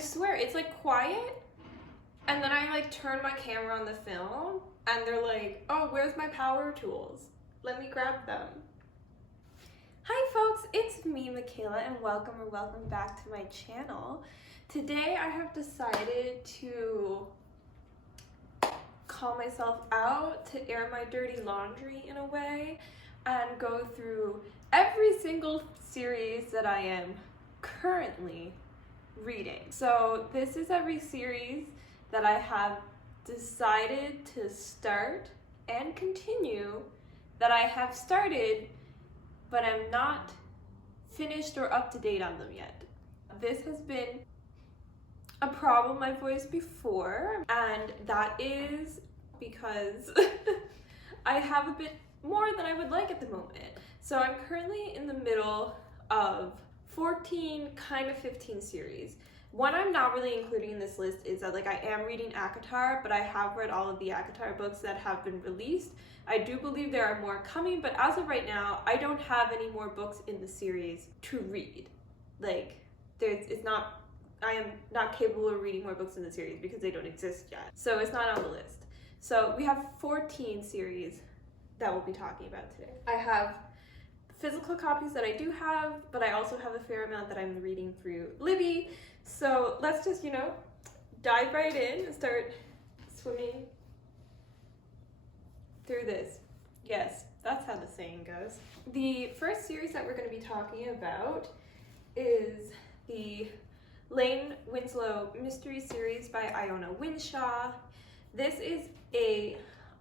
swear, it's like quiet, and then I like turn my camera on the film, and they're like, oh, where's my power tools? Let me grab them. Hi folks, it's me, Michaela, and welcome back to my channel. Today I have decided to call myself out, to air my dirty laundry in a way, and go through every single series that I am currently reading. So this is every series that I have decided to start and continue, that I have started but I'm not finished or up to date on them yet. This has been a problem I've voiced before, and that is because I have a bit more than I would like at the moment. So I'm currently in the middle of 14, kind of 15 series. One I'm not really including in this list is that I am reading ACOTAR, but I have read all of the ACOTAR books that have been released. I do believe there are more coming, but as of right now, I don't have any more books in the series to read. I am not capable of reading more books in the series because they don't exist yet. So it's not on the list. So we have 14 series that we'll be talking about today. I have physical copies that I do have, but I also have a fair amount that I'm reading through Libby. So let's just, dive right in and start swimming through this. Yes, that's how the saying goes. The first series that we're going to be talking about is the Lane Winslow mystery series by Iona Whishaw. This is a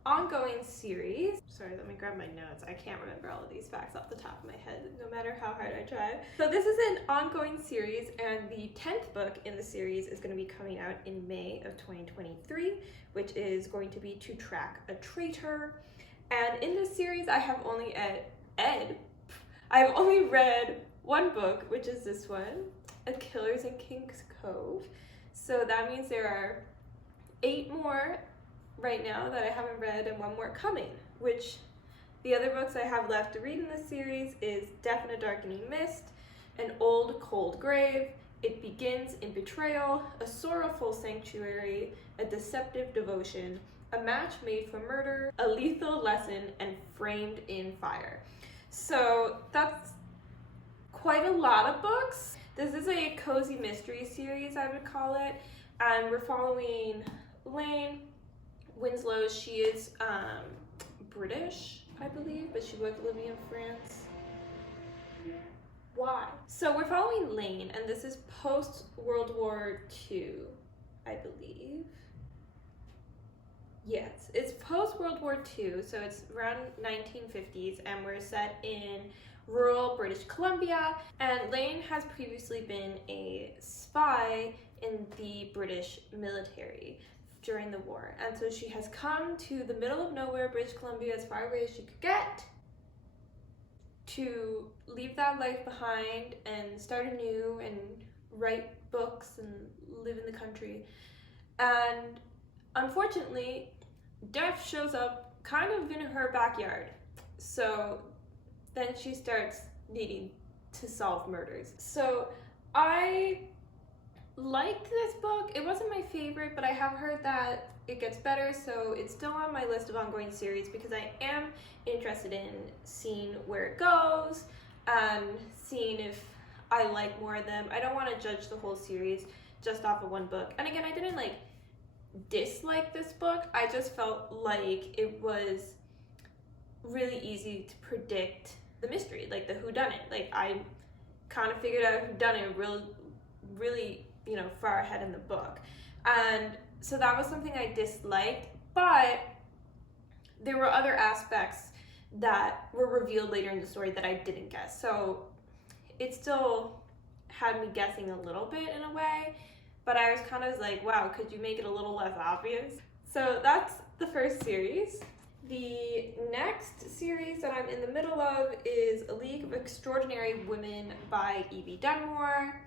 ongoing series. Sorry, let me grab my notes. I can't remember all of these facts off the top of my head, no matter how hard I try. So this is an ongoing series, and the 10th book in the series is going to be coming out in May of 2023, which is going to be To Track a Traitor. And in this series, I have only read one book, which is this one, A Killers in King's Cove. So that means there are 8 more right now that I haven't read, and 1 more coming, which the other books I have left to read in this series is Death in a Darkening Mist, An Old Cold Grave, It Begins in Betrayal, A Sorrowful Sanctuary, A Deceptive Devotion, A Match Made for Murder, A Lethal Lesson, and Framed in Fire. So that's quite a lot of books. This is a cozy mystery series, I would call it, and we're following Lane Winslow. She is British, I believe, but she was living in France. Why? So we're following Lane, and this is post-World War II, I believe. Yes, it's post-World War II, so it's around 1950s, and we're set in rural British Columbia, and Lane has previously been a spy in the British military during the war, and so she has come to the middle of nowhere, British Columbia, as far away as she could get, to leave that life behind and start anew and write books and live in the country. And unfortunately, death shows up kind of in her backyard. So then she starts needing to solve murders. So I liked this book. It wasn't my favorite, but I have heard that it gets better, so it's still on my list of ongoing series because I am interested in seeing where it goes and seeing if I like more of them. I don't want to judge the whole series just off of one book. And again, I didn't dislike this book. I just felt like it was really easy to predict the mystery, the whodunit. I kind of figured out whodunit really far ahead in the book, and so that was something I disliked, but there were other aspects that were revealed later in the story that I didn't guess, so it still had me guessing a little bit in a way, but I was kind of wow, could you make it a little less obvious? So that's the first series. The next series that I'm in the middle of is A League of Extraordinary Women by Evie Dunmore.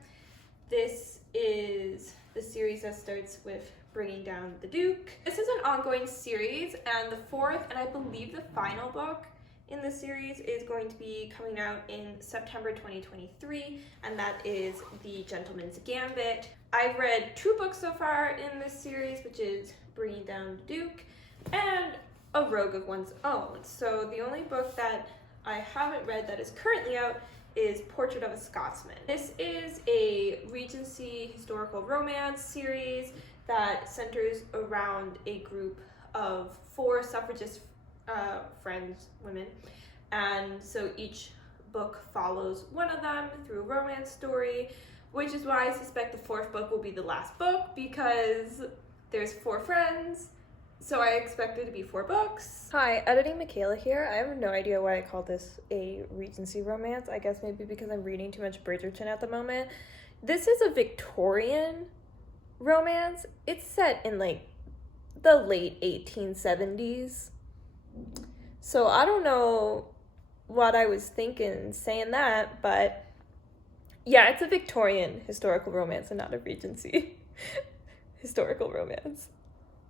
This is the series that starts with bringing down the Duke. This is an ongoing series, and the 4th and I believe the final book in the series is going to be coming out in September 2023, and that is The Gentleman's Gambit. I've read 2 books so far in this series, which is Bringing Down the Duke and A Rogue of One's Own. So the only book that I haven't read that is currently out is Portrait of a Scotsman. This is a Regency historical romance series that centers around a group of 4 suffragist friends, women, and so each book follows one of them through a romance story, which is why I suspect the 4th book will be the last book, because there's 4 friends, so I expect there to be 4 books. Hi, editing Michaela here. I have no idea why I called this a Regency romance. I guess maybe because I'm reading too much Bridgerton at the moment. This is a Victorian romance. It's set in like the late 1870s. So I don't know what I was thinking saying that, but yeah, it's a Victorian historical romance and not a Regency historical romance.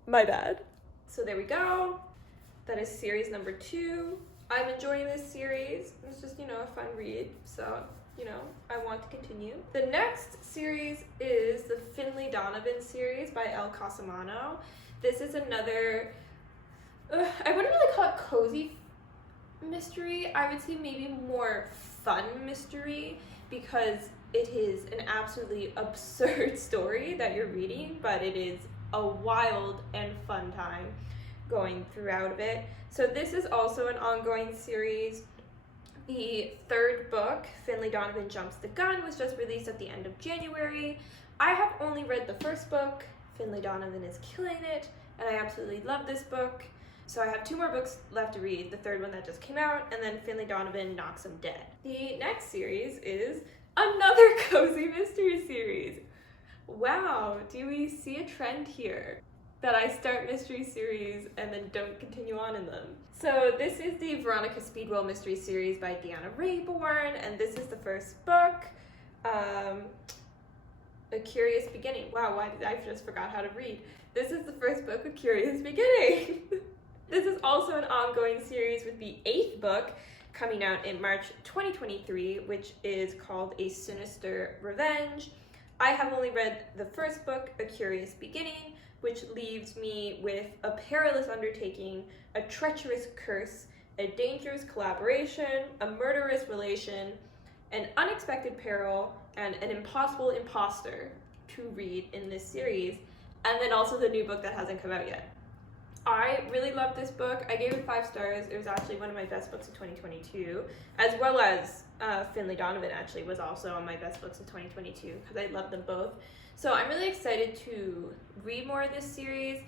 My bad. So there we go. That is series number 2. I'm enjoying this series. It's just, a fun read. So, I want to continue. The next series is the Finlay Donovan series by El Casamano. This is another, I wouldn't really call it cozy mystery. I would say maybe more fun mystery, because it is an absolutely absurd story that you're reading, but it is a wild and fun time going throughout of it. So this is also an ongoing series. The 3rd book, Finlay Donovan Jumps the Gun, was just released at the end of January. I have only read the 1st book. Finlay Donovan is killing it, and I absolutely love this book. So I have 2 more books left to read, the 3rd one that just came out, and then Finlay Donovan Knocks Him Dead. The next series is another cozy mystery series. Wow, do we see a trend here? That I start mystery series and then don't continue on in them. So this is the Veronica Speedwell mystery series by Deanna Raybourn, and this is the 1st book, A Curious Beginning. Wow, I just forgot how to read. This is the 1st book, A Curious Beginning. This is also an ongoing series with the 8th book coming out in March 2023, which is called A Sinister Revenge. I have only read the 1st book, A Curious Beginning, which leaves me with a perilous undertaking, a treacherous curse, a dangerous collaboration, a murderous relation, an unexpected peril, and an impossible imposter to read in this series, and then also the new book that hasn't come out yet. I really loved this book. I gave it 5 stars. It was actually one of my best books of 2022, as well as Finlay Donovan actually was also on my best books of 2022, because I love them both. So I'm really excited to read more of this series,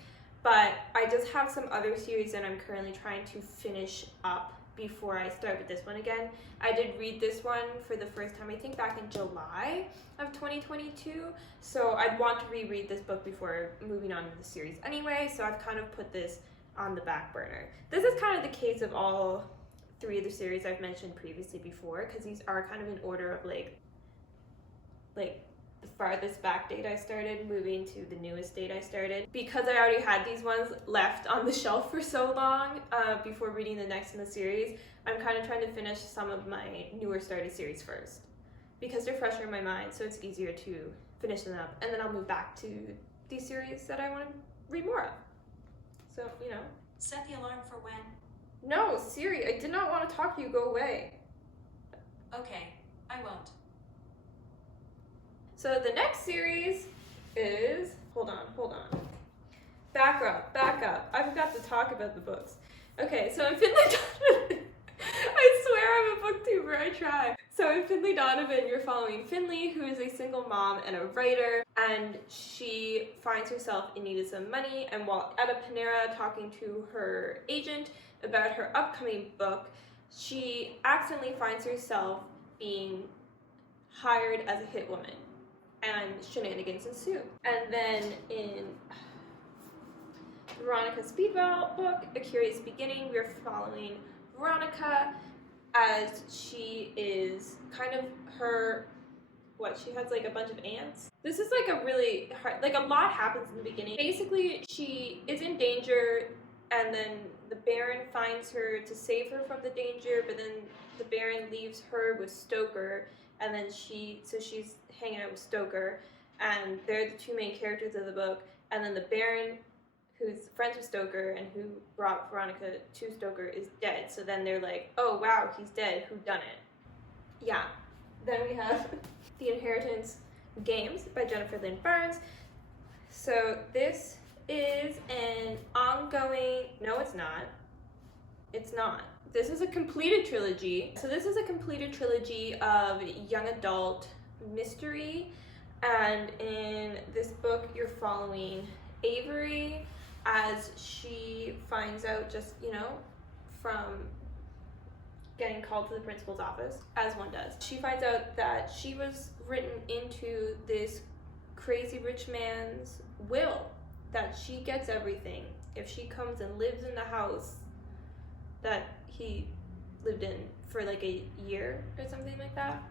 but I just have some other series that I'm currently trying to finish up before I start with this one again. I did read this one for the first time, I think back in July of 2022, so I'd want to reread this book before moving on to the series anyway, so I've kind of put this on the back burner. This is kind of the case of all 3 of the series I've mentioned previously before, because these are kind of in order of like the farthest back date I started, moving to the newest date I started. Because I already had these ones left on the shelf for so long before reading the next in the series, I'm kind of trying to finish some of my newer started series first, because they're fresher in my mind, so it's easier to finish them up, and then I'll move back to these series that I want to read more of. So, Set the alarm for when? No, Siri, I did not want to talk to you. Go away. Okay, I won't. So the next series is, hold on. Back up. I forgot to talk about the books. Okay, so in Finlay Donovan, I swear I'm a booktuber, I try. So in Finlay Donovan, you're following Finlay, who is a single mom and a writer, and she finds herself in need of some money, and while at a Panera talking to her agent about her upcoming book, she accidentally finds herself being hired as a hit woman, and shenanigans ensue. And then in Veronica Speedwell book, A Curious Beginning, we're following Veronica as she is kind of she has like a bunch of ants. This is like a really hard, like a lot happens in the beginning. Basically, she is in danger, and then the Baron finds her to save her from the danger, but then the Baron leaves her with Stoker, and then she's hanging out with Stoker, and they're the two main characters of the book. And then the Baron, who's friends with Stoker and who brought Veronica to Stoker, is dead. So then they're like, oh wow, he's dead, who done it? Yeah. Then we have The Inheritance Games by Jennifer Lynn Barnes. So this is an ongoing, no it's not. It's not. This is a completed trilogy. So this is a completed trilogy of young adult mystery. And in this book, you're following Avery as she finds out, just, you know, from getting called to the principal's office, as one does. She finds out that she was written into this crazy rich man's will, that she gets everything if she comes and lives in the house that he lived in for like a year or something like that.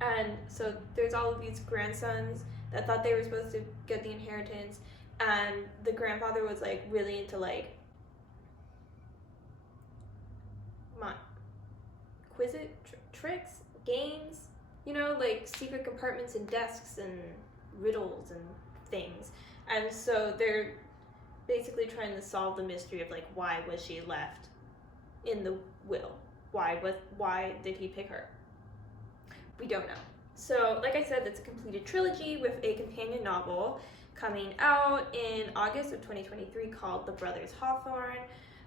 And so there's all of these grandsons that thought they were supposed to get the inheritance, and the grandfather was like really into like tricks, games, you know, like secret compartments and desks and riddles and things. And so they're basically trying to solve the mystery of like, why was she left in the will? Why did he pick her? We don't know. So like I said, it's a completed trilogy with a companion novel coming out in August of 2023 called The Brothers Hawthorne,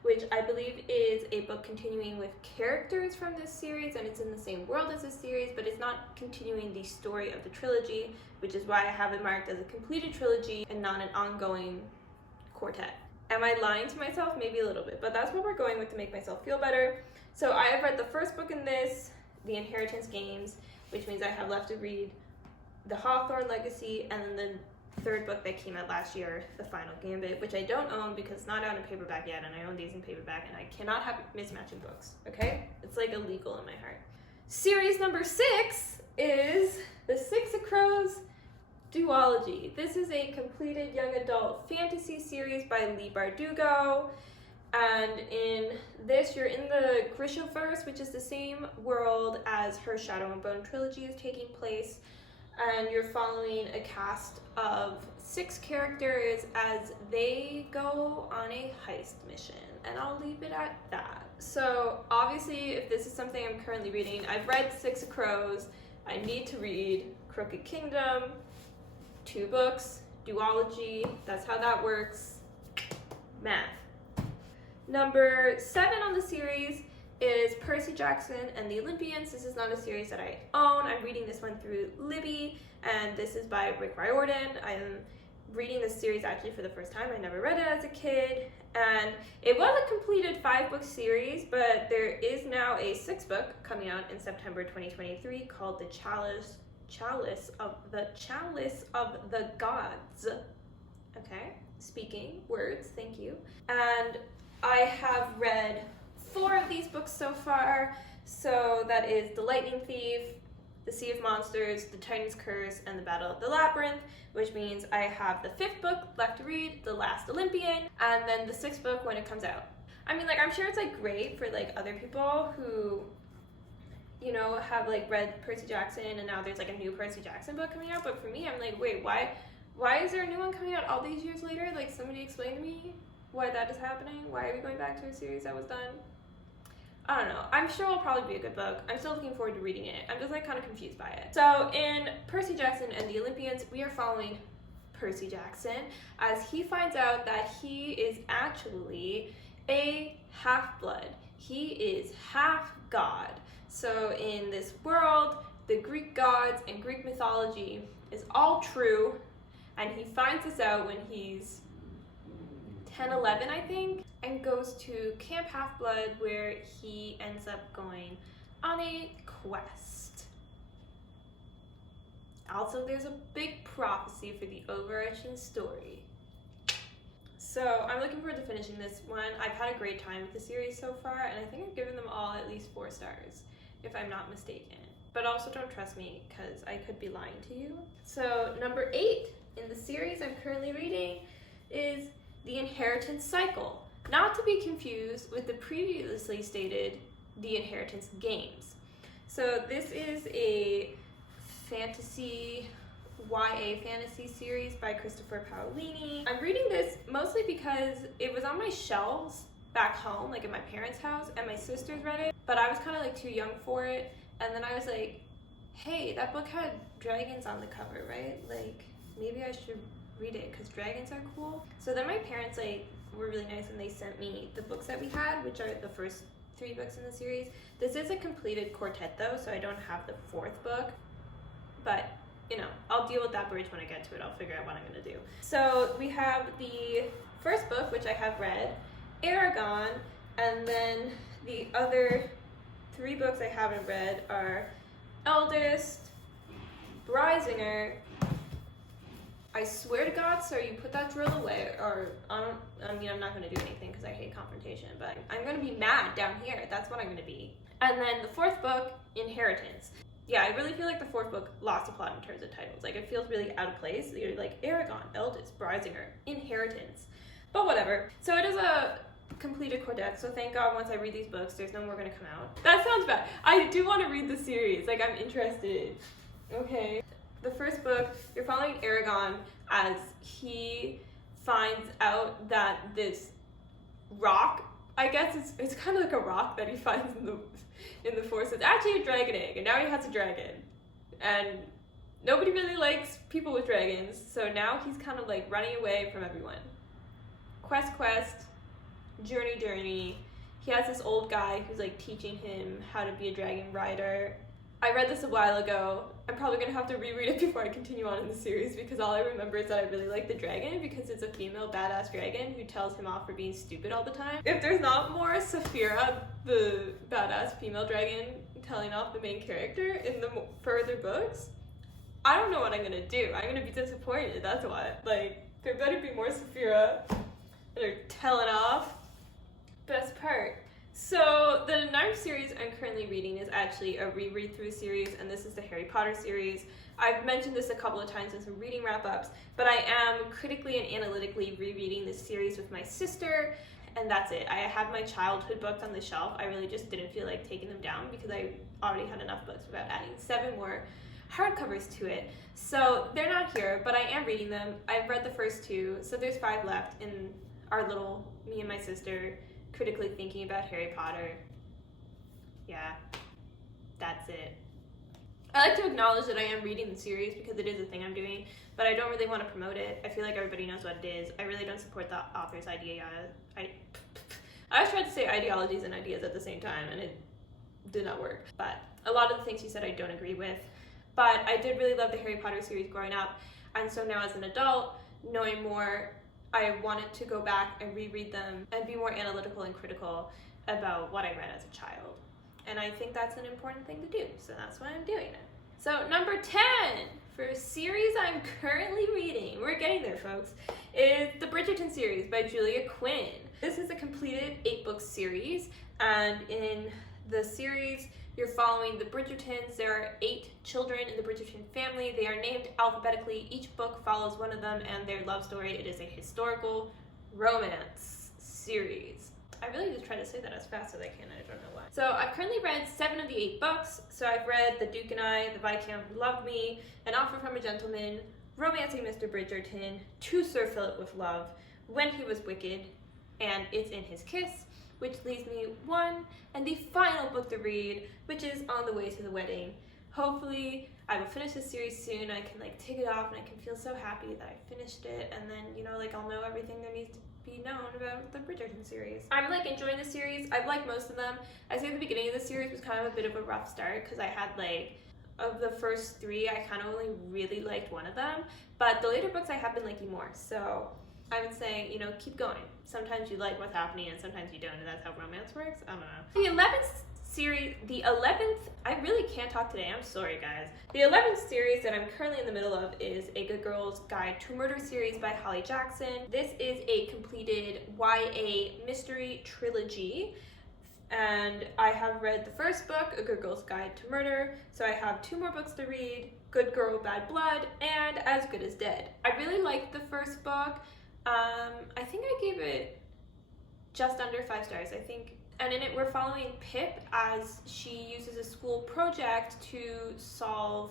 which I believe is a book continuing with characters from this series, and it's in the same world as this series, but it's not continuing the story of the trilogy, which is why I have it marked as a completed trilogy and not an ongoing quartet. Am I lying to myself? Maybe a little bit, but that's what we're going with to make myself feel better. So I have read the first book in this, The Inheritance Games, which means I have left to read The Hawthorne Legacy, and then the third book that came out last year, The Final Gambit, which I don't own because it's not out in paperback yet, and I own these in paperback, and I cannot have mismatching books, okay? It's like illegal in my heart. Series number 6 is The Six of Crows duology. This is a completed young adult fantasy series by Leigh Bardugo, and in this you're in the Grishaverse, which is the same world as her Shadow and Bone trilogy is taking place, and you're following a cast of 6 characters as they go on a heist mission, and I'll leave it at that. So obviously, if this is something I'm currently reading, I've read Six of Crows, I need to read Crooked Kingdom, 2 books, duology, that's how that works, math. Number 7 on the series is Percy Jackson and the Olympians. This is not a series that I own. I'm reading this one through Libby, and this is by Rick Riordan. I'm reading this series actually for the first time. I never read it as a kid, and it was a completed 5-book series, but there is now a 6th book coming out in September 2023 called The Chalice of the Gods. Okay, speaking words, thank you. And I have read 4 of these books so far. So that is The Lightning Thief, The Sea of Monsters, The Titan's Curse, and The Battle of the Labyrinth, which means I have the 5th book left to read, The Last Olympian, and then the 6th book when it comes out. I mean, like, I'm sure it's like great for like other people who, you know, have like read Percy Jackson and now there's like a new Percy Jackson book coming out, but for me, I'm like, wait, why is there a new one coming out all these years later? Like, somebody explain to me why that is happening. Why are we going back to a series that was done? I don't know. I'm sure it'll probably be a good book. I'm still looking forward to reading it. I'm just like kind of confused by it. So in Percy Jackson and the Olympians, we are following Percy Jackson as he finds out that he is actually a half-blood. He is half god. So in this world, the Greek gods and Greek mythology is all true, and he finds this out when he's 10, 11, I think, and goes to Camp Half-Blood, where he ends up going on a quest. Also, there's a big prophecy for the overarching story. So I'm looking forward to finishing this one. I've had a great time with the series so far, and I think I've given them all at least 4 stars, if I'm not mistaken. But also don't trust me, because I could be lying to you. So number 8 in the series I'm currently reading is The Inheritance Cycle, not to be confused with the previously stated The Inheritance Games. So this is a fantasy YA fantasy series by Christopher Paolini. I'm reading this mostly because it was on my shelves back home, like at my parents' house, and my sisters read it, but I was kind of like too young for it. And then I was like, hey, that book had dragons on the cover, right? Like, maybe I should read it because dragons are cool. So then my parents like were really nice and they sent me the books that we had, which are the first 3 books in the series. This is a completed quartet though, so I don't have the 4th book, but you know, I'll deal with that bridge when I get to it. I'll figure out what I'm gonna do. So we have the first book, which I have read, Aragon, and then the other 3 books I haven't read are Eldest, Brisinger, I swear to God, sir, you put that drill away, or I'm not going to do anything because I hate confrontation, but I'm going to be mad down here. That's what I'm going to be. And then the 4th book, Inheritance. Yeah, I really feel like the 4th book lost the plot in terms of titles. Like, it feels really out of place. You're like, Aragon, Eldest, Brisinger, Inheritance. But whatever. So it is a completed quartet, so thank God once I read these books, there's no more going to come out. That sounds bad. I do want to read the series. Like, I'm interested. Okay. The first book, you're following Aragon as he finds out that this rock, I guess it's kind of like a rock that he finds in the forest. It's actually a dragon egg, and now he has a dragon. And nobody really likes people with dragons, so now he's kind of like running away from everyone. Quest, journey. He has this old guy who's like teaching him how to be a dragon rider. I read this a while ago. I'm probably going to have to reread it before I continue on in the series because all I remember is that I really like the dragon because it's a female badass dragon who tells him off for being stupid all the time. If there's not more Saphira, the badass female dragon, telling off the main character in the further books, I don't know what I'm going to do. I'm going to be disappointed, that's what. Like, there better be more Saphira that are telling off. Best part. So the 9th series I'm currently reading is actually a reread through series, and this is the Harry Potter series. I've mentioned this a couple of times in some reading wrap-ups, but I am critically and analytically rereading this series with my sister, and that's it. I have my childhood books on the shelf. I really just didn't feel like taking them down because I already had enough books without adding 7 more hardcovers to it. So they're not here, but I am reading them. I've read the first 2, so there's 5 left in our little, me and my sister, critically thinking about Harry Potter. Yeah, that's it. I like to acknowledge that I am reading the series because it is a thing I'm doing, but I don't really want to promote it. I feel like everybody knows what it is. I really don't support the author's idea. I was trying to say ideologies and ideas at the same time, and it did not work. But a lot of the things she said I don't agree with. But I did really love the Harry Potter series growing up, and so now as an adult, knowing more, I wanted to go back and reread them and be more analytical and critical about what I read as a child. And I think that's an important thing to do, so that's why I'm doing it. So number 10 for a series I'm currently reading, we're getting there folks, is the Bridgerton series by Julia Quinn. This is a completed 8-book series, and in the series you're following the Bridgertons. There are 8 children in the Bridgerton family. They are named alphabetically. Each book follows one of them and their love story. It is a historical romance series. I really just try to say that as fast as I can. I don't know why. So I've currently read 7 of the 8 books. So I've read The Duke and I, The Viscount Who Loved Me, An Offer from a Gentleman, Romancing Mr. Bridgerton, To Sir Philip with Love, When He Was Wicked, and It's in His Kiss, which leaves me one and the final book to read, which is On the Way to the Wedding. Hopefully I will finish this series soon. I can like take it off and I can feel so happy that I finished it, and then, you know, like I'll know everything there needs to be known about the Bridgerton series. I'm like enjoying the series. I've liked most of them. I say the beginning of the series was kind of a bit of a rough start because I had like, of the first 3, I kind of only really liked one of them, but the later books I have been liking more. So I would say, you know, keep going. Sometimes you like what's happening and sometimes you don't, and that's how romance works. I don't know. The 11th, I really can't talk today, I'm sorry guys. The 11th series that I'm currently in the middle of is A Good Girl's Guide to Murder series by Holly Jackson. This is a completed YA mystery trilogy, and I have read the first book, A Good Girl's Guide to Murder, so I have 2 more books to read, Good Girl, Bad Blood, and As Good as Dead. I really liked the first book. I think I gave it just under 5 stars, I think. And in it, we're following Pip as she uses a school project to solve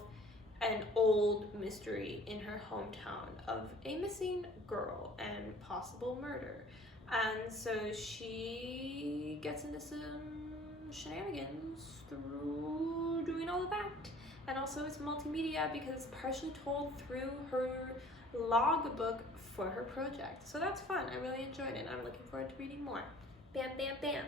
an old mystery in her hometown of a missing girl and possible murder. And so she gets into some shenanigans through doing all of that. And also it's multimedia because it's partially told through her logbook for her project. So that's fun. I really enjoyed it and I'm looking forward to reading more. Bam, bam, bam.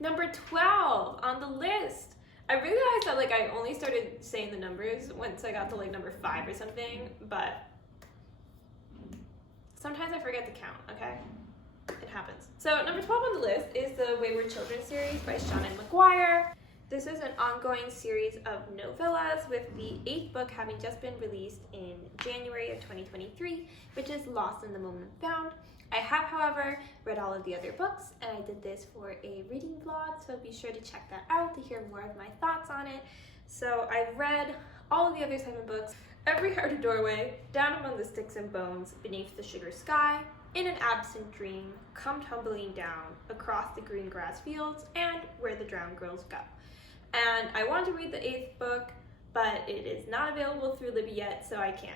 Number 12 on the list. I realized that I only started saying the numbers once I got to number 5 or something, but sometimes I forget to count, okay? It happens. So number 12 on the list is the Wayward Children series by Shannon McGuire. This is an ongoing series of novellas with the 8th book having just been released in January of 2023, which is Lost in the Moment Found. I have, however, read all of the other books, and I did this for a reading vlog, so be sure to check that out to hear more of my thoughts on it. So I've read all of the other 7 books, Every Heart a Doorway, Down Among the Sticks and Bones, Beneath the Sugar Sky, In an Absent Dream, Come Tumbling Down, Across the Green Grass Fields, and Where the Drowned Girls Go. And I wanted to read the 8th book, but it is not available through Libby yet, so I can't.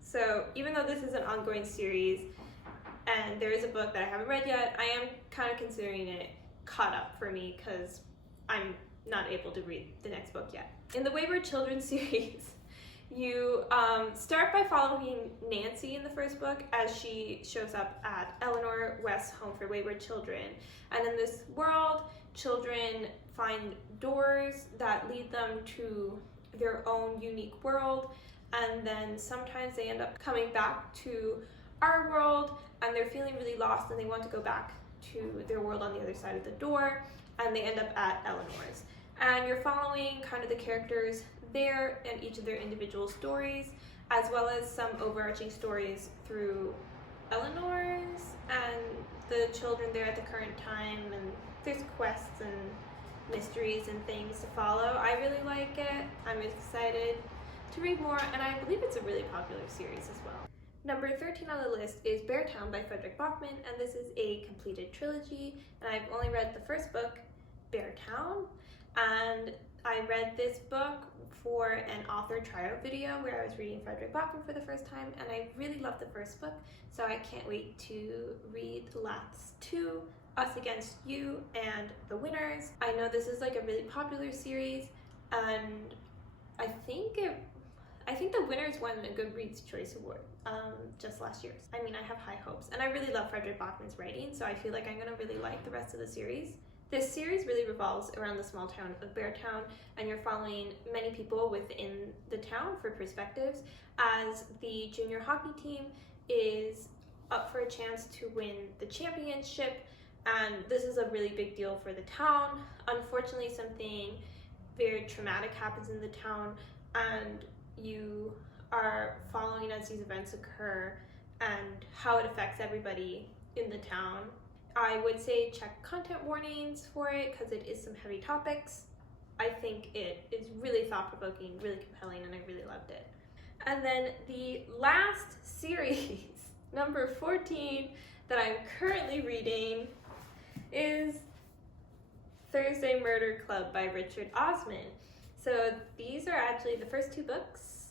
So even though this is an ongoing series, and there is a book that I haven't read yet, I am kind of considering it caught up for me because I'm not able to read the next book yet. In the Wayward Children series, you start by following Nancy in the first book as she shows up at Eleanor West's home for wayward children. And in this world, children find doors that lead them to their own unique world, and then sometimes they end up coming back to our world and they're feeling really lost and they want to go back to their world on the other side of the door, and they end up at Eleanor's. And you're following kind of the characters there and each of their individual stories, as well as some overarching stories through Eleanor's and the children there at the current time, and there's quests and mysteries and things to follow. I really like it. I'm excited to read more, and I believe it's a really popular series as well. Number 13 on the list is Beartown by Frederick Bachman, and this is a completed trilogy, and I've only read the first book, Beartown, and I read this book for an author tryout video where I was reading Frederick Bachman for the first time, and I really loved the first book, so I can't wait to read the last 2, Us Against You and The Winners. I know this is a really popular series, and I think The Winners won a Goodreads Choice Award just last year. I mean, I have high hopes, and I really love Frederick Bachman's writing, so I feel like I'm gonna really like the rest of the series. This series really revolves around the small town of Beartown, and you're following many people within the town for perspectives as the junior hockey team is up for a chance to win the championship, and this is a really big deal for the town. Unfortunately, something very traumatic happens in the town, and you are following as these events occur and how it affects everybody in the town. I would say check content warnings for it because it is some heavy topics. I think it is really thought-provoking, really compelling, and I really loved it. And then the last series, number 14, that I'm currently reading is Thursday Murder Club by Richard Osman. So these are actually the first 2 books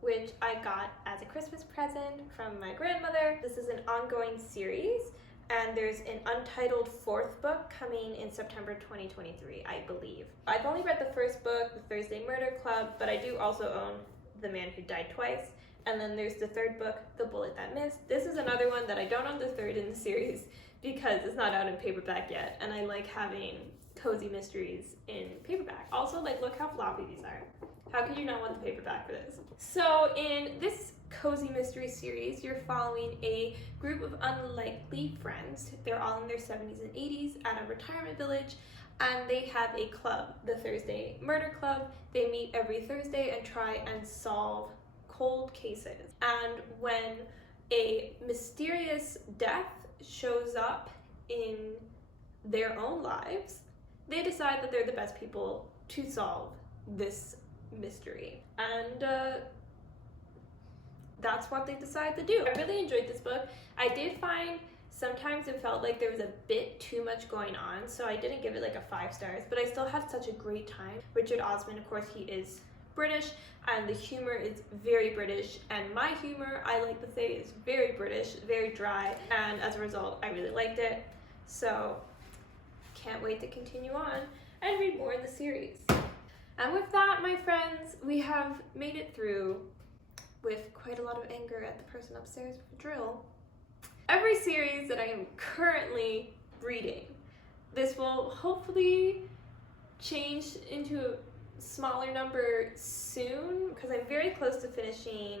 which I got as a Christmas present from my grandmother. This is an ongoing series, and there's an untitled 4th book coming in September 2023, I believe. I've only read the first book, The Thursday Murder Club, but I do also own The Man Who Died Twice. And then there's the 3rd book, The Bullet That Missed. This is another one that I don't own the 3rd in the series because it's not out in paperback yet, and I like having cozy mysteries in paperback. Also, look how floppy these are. How could you not want the paperback for this? So in this cozy mystery series, you're following a group of unlikely friends. They're all in their 70s and 80s at a retirement village, and they have a club, the Thursday Murder Club. They meet every Thursday and try and solve cold cases. And when a mysterious death shows up in their own lives, they decide that they're the best people to solve this mystery. And that's what they decide to do. I really enjoyed this book. I did find sometimes it felt like there was a bit too much going on, so I didn't give it 5 stars, but I still had such a great time. Richard Osman, of course, he is British, and the humor is very British, and my humor, I like to say, is very British, very dry, and as a result, I really liked it. So, can't wait to continue on and read more in the series. And with that, my friends, we have made it through with quite a lot of anger at the person upstairs with the drill. Every series that I am currently reading, this will hopefully change into a smaller number soon, because I'm very close to finishing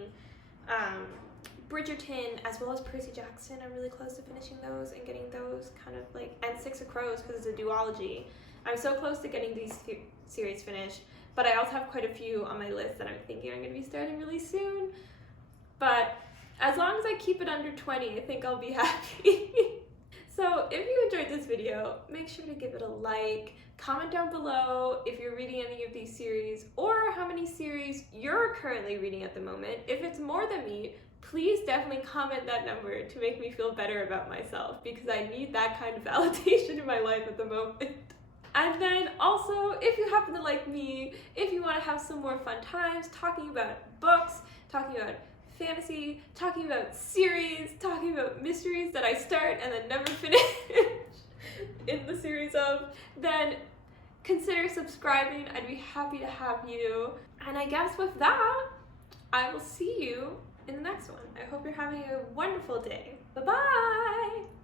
Bridgerton as well as Percy Jackson. I'm really close to finishing those and getting those kind of like, and Six of Crows because it's a duology. I'm so close to getting these series finished, but I also have quite a few on my list that I'm thinking I'm going to be starting really soon. But as long as I keep it under 20, I think I'll be happy. So if you enjoyed this video, make sure to give it a like, comment down below if you're reading any of these series or how many series you're currently reading at the moment. If it's more than me, please definitely comment that number to make me feel better about myself, because I need that kind of validation in my life at the moment. And then also, if you happen to like me, if you want to have some more fun times talking about books, talking about fantasy, talking about series, talking about mysteries that I start and then never finish in the series of, then consider subscribing. I'd be happy to have you. And I guess with that, I will see you in the next one. I hope you're having a wonderful day. Bye-bye!